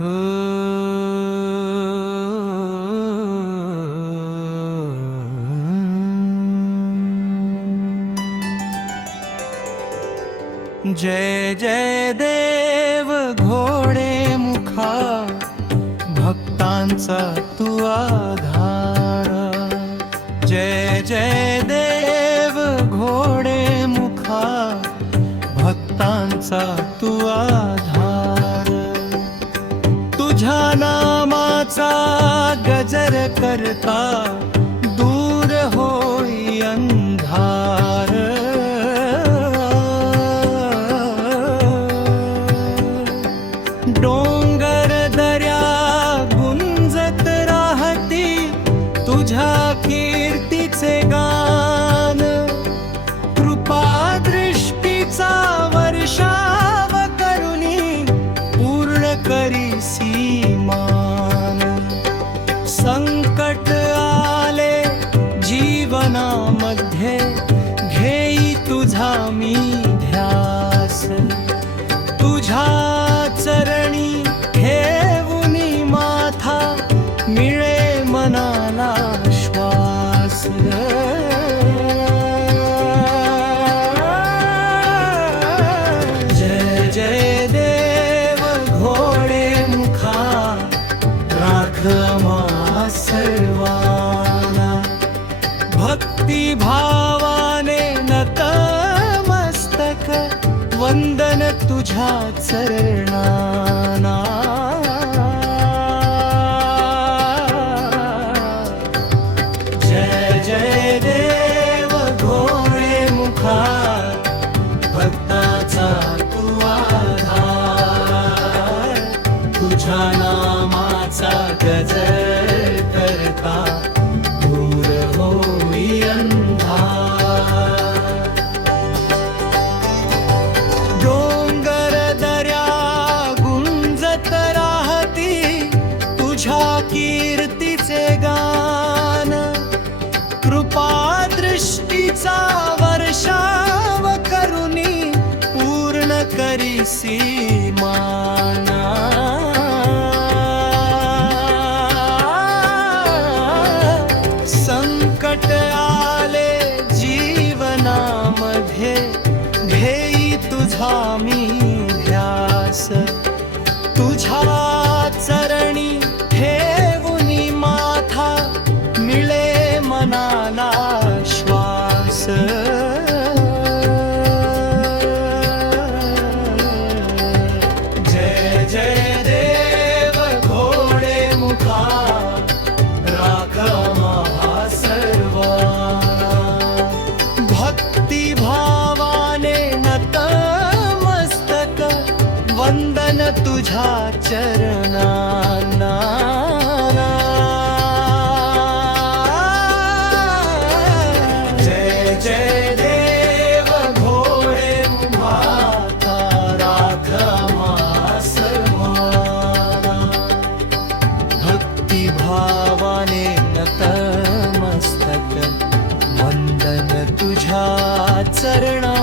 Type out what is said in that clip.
जय जय देव घोडे मुखा, भक्तांचा तू आधार। जय जय देव घोडे मुखा, भक्तांचा तू आधार। तुझ्या नामाचा गजर करता दूर होई अंधार। डोंगर दर्या गुंजत राहती तुझ्या कीर्तीचे गान। कृपा दृष्टीचा वर्षाव करुणी पूर्ण करीसी मान। संकट आले जीवनामध्ये घेई तुझा मी ध्यास। तुझ्या चरणी ठेवूनी माथा मिळे मनाला श्वास। जय जय देव घोडे मुखा, राख आम्हा सर्वांना। भक्ती भावाने नतमस्तक वंदन तुझ्या चरणांना। जय जय देव घोडे मुखा, भक्ताचा तू आधार। तुझ्या नामाचा गजर करता दूर होई अंधार। डोंगर दर्या गुंजत राहती तुझ्या कीर्तीचे गान। कृपा दृष्टीचा वर्षाव करुणी पूर्ण करीसी माना। संकट आले जीवनामध्ये घेई तुझा मी ध्यास। तुझ्या चरणी ठेवूनी माथा मिळे मनाला श्वास। जय जय देव घोडे मुखा, राख आम्हा सर्वांना। भक्ती भावाने नतमस्तक वंदन तुझ्या चरणांना। जय जय देव घोडे मुखा, राख आम्हा सर्वांना। भक्ती भावाने नतमस्तक वंदन तुझ्या चरणा।